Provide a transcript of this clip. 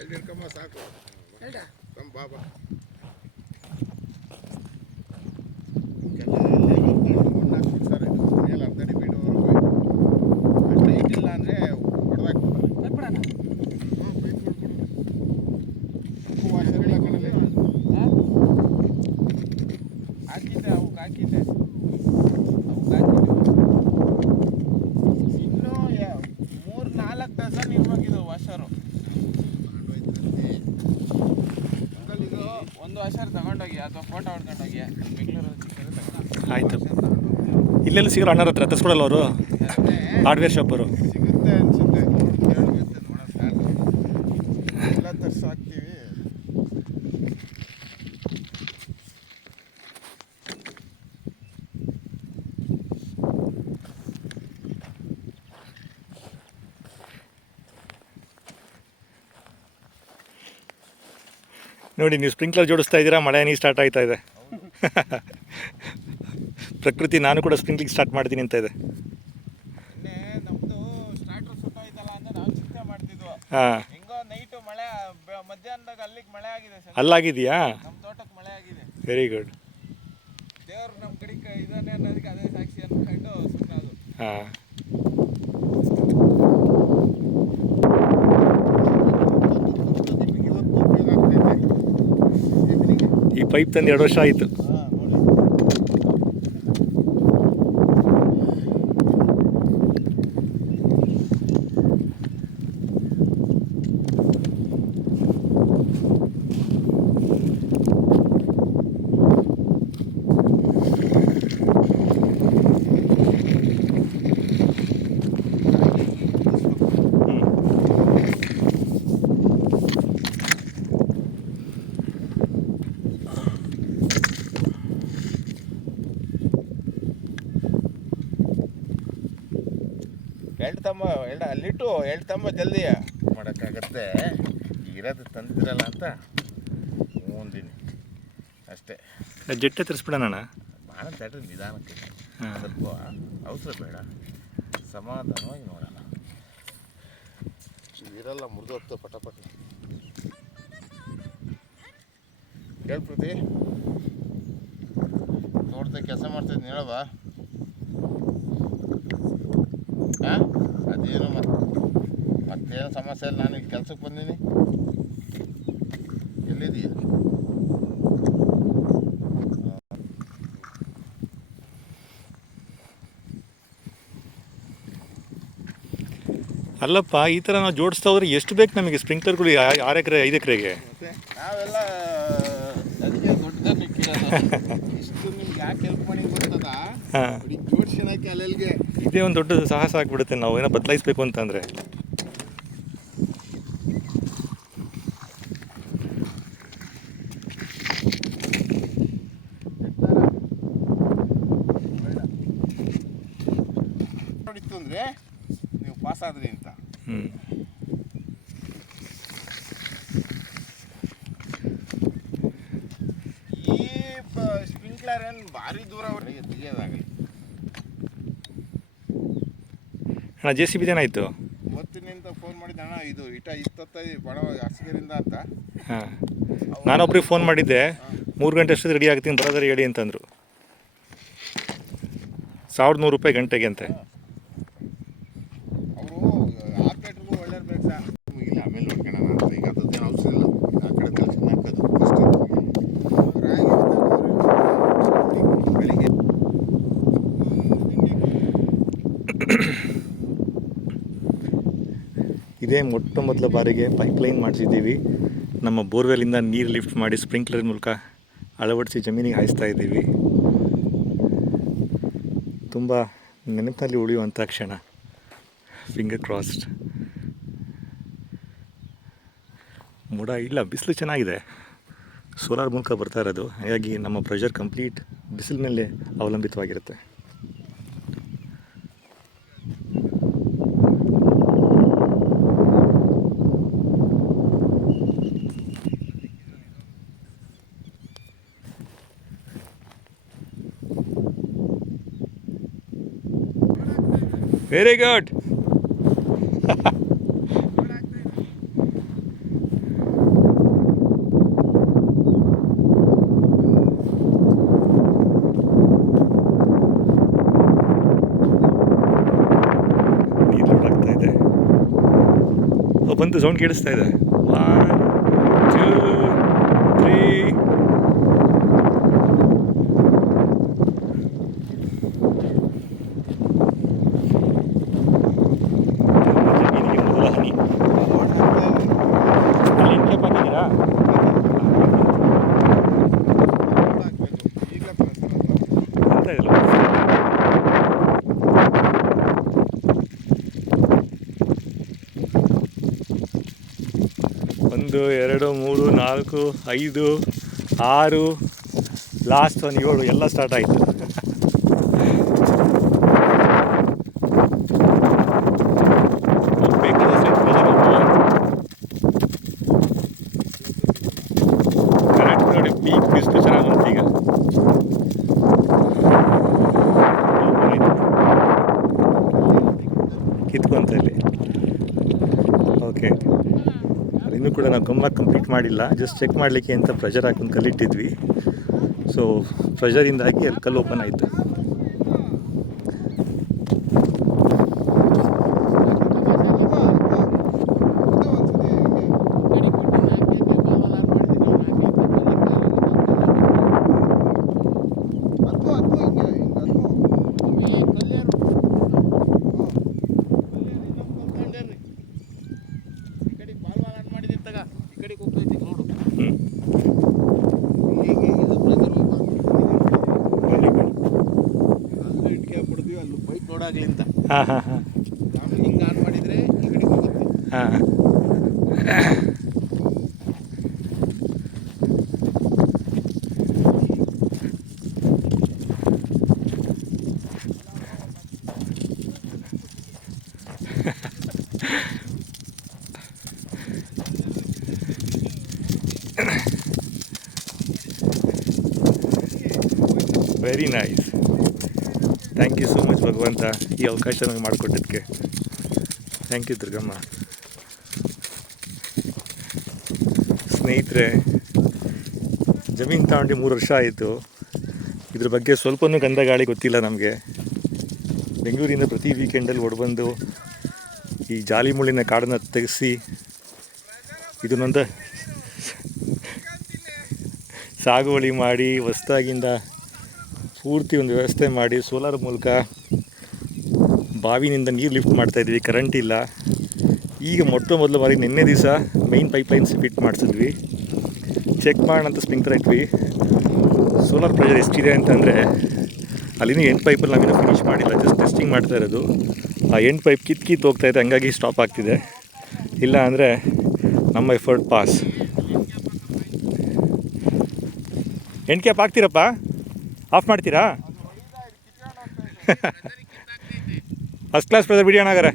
ಎಲ್ಡಿರ್ಕಮ್ಮ ಸಾಕು ತಮ್ಮ ಬಾಬಾ ಹಾಕ್ಬಿಡ್ತಾರೆ ಮೇಲೆ ಅರ್ಧಡಿ ಬೀಡುವರೆಗೂ ಅಷ್ಟು ಇದಿಲ್ಲ ಅಂದರೆ ಹೊಡೆದಾಕ್ಬಿಡ್ತಾರೆ. ವಾಷರಿಲ್ಲ ಕಣಲ್ಲಿ ಹಾಕಿದ್ದೆ ಅವಕ್ಕೆ ಹಾಕಿದ್ದೆ ಇನ್ನೂ 3-4 ಡಜನ್ ಇರುವಾಗಿದ್ದು ವಾಷರು. ಇದು ಒಂದು ವಾಷರ್ ತಗೊಂಡೋಗಿ ಅಥವಾ ಫೋಟೋ ಹೊಡ್ಕೊಂಡೋಗಿ ಬೆಂಗಳೂರಲ್ಲಿ ಆಯಿತು. ಇಲ್ಲೆಲ್ಲ ಸಿಗೋರು ಅಣ್ಣರ ಹತ್ರ ತರಿಸ್ಕೊಡಲ್ಲ ಅವರು ಹಾರ್ಡ್ವೇರ್ ಶಾಪರು ಸಿಗುತ್ತೆ ಅನಿಸುತ್ತೆ. ಎಲ್ಲ ತರ್ಸಾಕ್ತೀವಿ. ನೋಡಿ, ನೀವು ಸ್ಪ್ರಿಂಕ್ಲರ್ ಜೋಡಿಸ್ತಾ ಇದ್ದೀರಾ, ಮಳೆ ನೀರು ಸ್ಟಾರ್ಟ್ ಆಯ್ತಾ ಇದೆ. ಪ್ರಕೃತಿ ನಾನು ಕೂಡ ಸ್ಪ್ರಿಂಕ್ಲಿಂಗ್ ಸ್ಟಾರ್ಟ್ ಮಾಡ್ತೀನಿ ಅಂತ ಇದೆ. ನಮ್ಮದು ಸ್ಟಾರ್ಟರ್ ಸುಟ್ಟೋಯ್ತಲ್ಲ ಅಂತ ನಾವು ಚಿಂತೆ ಮಾಡ್ತಿದ್ವು. ಹಾಂ, ಹೆಂಗೋ ನೈಟು ಮಳೆ ಮಧ್ಯಾಹ್ನದಾಗ ಅಲ್ಲಿಗೆ ಮಳೆ ಆಗಿದೆ. ಅಲ್ಲಾಗಿದೆಯಾ? ನಮ್ಮ ತೋಟಕ್ಕೆ ಮಳೆ ಆಗಿದೆ. Very good. ದೇವ್ರು ನಮ್ಮ ಕಡೆಗೆ ಇದ್ದಾನೆ ಅನ್ನೋದಕ್ಕೆ ಅದೇ ಸಾಕ್ಷಿ ಅಂದ್ಕೊಂಡು ಸುಮ್ಮನೆ. ಹಾಂ, ಈ ಪೈಪ್ ತಂದು 2 ವರ್ಷ ಆಯಿತು. ಅಲ್ಲಿಟ್ಟು ಹೇಳ್ತಂಬ ಜಲ್ದಿ ಮಾಡೋಕ್ಕಾಗತ್ತೆ. ಇರೋದು ತಂದಿರಲ್ಲ ಅಂತ ಮುಂದಿನ ಅಷ್ಟೇ. ಜೆಟ್ಟೆ ತರಿಸ್ಬಿಡೋಣ. ಭಾಳ ತಡ್ರಿ ನಿಧಾನಕ್ಕೆ, ಸ್ವಲ್ಪ ಅವಸರ ಬೇಡ, ಸಮಾಧಾನವಾಗಿ ನೋಡೋಣ. ಇರಲ್ಲ ಮುರಿದೋಗ್ತು ಪಟಪಟ. ಹೇಳ್ಪ್ರತಿ ತೋಟದಾಗ ಕೆಲಸ ಮಾಡ್ತಿದ್ದೀನಿ ಹೇಳವಾ? ಹಾಂ, ಅದೇನು ಮತ್ತೇನು ಸಮಸ್ಯೆ ಇಲ್ಲ. ನಾನು ಈಗ ಕೆಲ್ಸಕ್ಕೆ ಬಂದೀನಿ. ಎಲ್ಲಿದೀಯ? ಅಲ್ಲಪ್ಪ, ಈ ಥರ ನಾವು ಜೋಡಿಸ್ತಾ ಹೋದ್ರೆ ಎಷ್ಟು ಬೇಕು ನಮಗೆ ಸ್ಪ್ರಿಂಕ್ಲರ್ಗಳು? 6 ಎಕರೆ 5 ಎಕರೆಗೆ ನಾವೆಲ್ಲ ಅದಕ್ಕೆ ದೊಡ್ಡದಕ್ಕಿರೋದು. ಇಷ್ಟು ನಿಮ್ಗೆ ಯಾಕೆ ಹೆಲ್ಪ್ ಮಾಡಿ ಬರ್ತದ? ಜೋಡಿಸಿನಕ್ಕೆ ಅಲ್ಲಿಗೆ ಇದೇ ಒಂದು ದೊಡ್ಡ ಸಾಹಸ ಆಗಿಬಿಡುತ್ತೆ. ನಾವು ಏನೋ ಬದಲಾಯಿಸ್ಬೇಕು ಅಂತಂದರೆ. ನೋಡಿತ್ತು ಅಂದರೆ ನೀವು ಪಾಸ್ ಆದ್ರಿ ಅಂತ. ಈ ಸ್ಪ್ರಿಂಕ್ಲರ್ ಏನು ಭಾರಿ ದೂರ ಅವರಿಗೆ ತೆಗಿಯೋದಾಗಲಿ. ಅಣ್ಣ, JCB ಏನಾಯಿತು? ಇವತ್ತಿನಿಂದ ಫೋನ್ ಮಾಡಿದ್ದೆ ಅಣ್ಣ, ಇದು ಇತ್ತತ್ತೈದು ಬಡ ಹಸಿಗೆರಿಂದ ಅಂತ. ಹಾಂ, ನಾನೊಬ್ರಿಗೆ ಫೋನ್ ಮಾಡಿದ್ದೆ. 3 ಗಂಟೆ ಅಷ್ಟೊತ್ತಿಗೆ ರೆಡಿ ಆಗ್ತೀನಿ ಬರೋದಾರೆ ಹೇಳಿ ಅಂತಂದರು. 1100 ರೂಪಾಯಿ ಗಂಟೆಗೆ ಅಂತೆ. ಅವರು ಆಪ್ರೇಟ್ರಿಗೂ ಒಳ್ಳೆ ಬೇಕು ಸರ್. ಇಲ್ಲ ಆಮೇಲೆ ನೋಡ್ಕೊಳ್ಳೋಣ ಅಂತ. ಈಗ ಅದೇನು ಅವಸರ ಇಲ್ಲ. ಆ ಕಡೆ ಕೆಲಸ ಹಾಕೋದು ಫಸ್ಟ್ ಬೆಳಿಗ್ಗೆ. ಇದೇ ಮೊದಲ ಬಾರಿಗೆ ಪೈಪ್ಲೈನ್ ಮಾಡಿಸಿದ್ದೀವಿ. ನಮ್ಮ ಬೋರ್ವೆಲ್ಲಿಂದ ನೀರು ಲಿಫ್ಟ್ ಮಾಡಿ ಸ್ಪ್ರಿಂಕ್ಲರ್ ಮೂಲಕ ಅಳವಡಿಸಿ ಜಮೀನಿಗೆ ಹಾಯಿಸ್ತಾ ಇದ್ದೀವಿ. ತುಂಬ ನೆನಪಿನಲ್ಲಿ ಉಳಿಯುವಂಥ ಕ್ಷಣ. Finger crossed. ಮೋಡ ಇಲ್ಲ, ಬಿಸಿಲು ಚೆನ್ನಾಗಿದೆ. ಸೋಲಾರ್ ಮೂಲಕ ಬರ್ತಾ ಇರೋದು, ಹಾಗಾಗಿ ನಮ್ಮ ಪ್ರೆಷರ್ ಕಂಪ್ಲೀಟ್ ಬಿಸಿಲು ಮೇಲೆ ಅವಲಂಬಿತವಾಗಿರುತ್ತೆ. Very good. ಬಂತು, ಸೌಂಡ್ ಕೇಳಿಸ್ತಾ ಇದೆ. 1 2 3. ಜಮೀನಿಗೆ ಮೊದಲ ಹನಿ. ಅಲ್ಲಿ ಎನ್ಕ್ಯಾಪ್ ಹಾಕಿದ್ದೀರಾ? ಅಂತ ಇಲ್ಲ. 1 2 3 4 5 6, ಲಾಸ್ಟ್ 1 7 ಎಲ್ಲ ಸ್ಟಾರ್ಟ್ ಆಯಿತು. ಕರೆಕ್ಟ್ ನೋಡಿ, ಪೀಕ್ ಬಿಸಿಲು ಚೆನ್ನಾಗಿ ಬಂತು ಈಗ. ಕಿತ್ಕೊಂತ ಇಲ್ಲಿ. ಓಕೆ, ಇನ್ನೂ ಕೂಡ ನಾವು ಕಂಪ್ಲೀಟ್ ಮಾಡಿಲ್ಲ, ಜಸ್ಟ್ ಚೆಕ್ ಮಾಡಲಿಕ್ಕೆ ಅಂತ ಪ್ರೆಷರ್ ಹಾಕೊಂಡು ಕಲ್ಲಿಟ್ಟಿದ್ವಿ. ಸೊ ಪ್ರೆಷರಿಂದಾಗಿ ಅಲ್ಲಿ ಕಲ್ಲು ಓಪನ್ ಆಯಿತು. ನೋಡಾಗ್ಲಿಂತ ಹಾಂ ಹಾಂ ಹಾಂ ಆಮೇಲೆ ಹಿಂಗೆ ಆನ್ ಮಾಡಿದರೆ ಈ ಕಡೆ ಹೋಗುತ್ತೆ. ಹಾಂ very nice. Thank you so much ಭಗವಂತ, ಈ ಅವಕಾಶ ನನಗೆ ಮಾಡಿಕೊಟ್ಟಿದ್ದಕ್ಕೆ. Thank you Durgamma. ಸ್ನೇಹಿತರೆ, ಜಮೀನು ತಗೊಂಡು 3 ವರ್ಷ ಆಯಿತು. ಇದ್ರ ಬಗ್ಗೆ ಸ್ವಲ್ಪನೂ ಗಂಧ ಗಾಳಿ ಗೊತ್ತಿಲ್ಲ ನಮಗೆ. ಬೆಂಗಳೂರಿಂದ ಪ್ರತಿ ವೀಕೆಂಡಲ್ಲಿ ಹೊಡ್ಬಂದು ಈ ಜಾಲಿ ಮುಳ್ಳಿನ ಕಾಡನ್ನು ತೆಗೆಸಿ ಇದನ್ನೊಂದು ಸಾಗುವಳಿ ಮಾಡಿ ಹೊಸ್ದಾಗಿಂದ ಪೂರ್ತಿ ಒಂದು ವ್ಯವಸ್ಥೆ ಮಾಡಿ ಸೋಲಾರ್ ಮೂಲಕ ಬಾವಿನಿಂದ ನೀರು ಲಿಫ್ಟ್ ಮಾಡ್ತಾಯಿದ್ವಿ. ಕರೆಂಟ್ ಇಲ್ಲ. ಈಗ ಮೊದಲ ಬಾರಿ ನಿನ್ನೆ ದಿವಸ ಮೈನ್ ಪೈಪ್ಲೈನ್ಸ್ ಫಿಟ್ ಮಾಡಿಸಿದ್ವಿ. ಚೆಕ್ ಮಾಡೋಣಂತ ಸ್ಪ್ರಿಂಕ್ಲರ್ ಇಟ್ವಿ. ಸೋಲಾರ್ ಪ್ರೆಷರ್ ಎಷ್ಟಿದೆ ಅಂತಂದರೆ ಅಲ್ಲಿನೂ ಎಂಡ್ ಪೈಪಲ್ಲಿ ನಾವಿನ್ನೂ ಫಿನಿಷ್ ಮಾಡಿಲ್ಲ, ಜಸ್ಟ್ ಟೆಸ್ಟಿಂಗ್ ಮಾಡ್ತಾ ಇರೋದು. ಆ ಎಂಡ್ ಪೈಪ್ ಕಿತ್ತು ಹೋಗ್ತಾಯಿದೆ, ಹಂಗಾಗಿ ಸ್ಟಾಪ್ ಆಗ್ತಿದೆ. ಇಲ್ಲ ಅಂದರೆ ನಮ್ಮ ಎಫರ್ಟ್ ಪಾಸ್. ಎಂಡ್ ಕ್ಯಾಪ್ ಹಾಕ್ತೀರಪ್ಪ? ಆಫ್ ಮಾಡ್ತೀರಾ? ಫಸ್ಟ್ ಕ್ಲಾಸ್ ಪ್ರೆಷರ್ ಬಿಡಿ ಅಣ್ಣಾಗಾರೆ.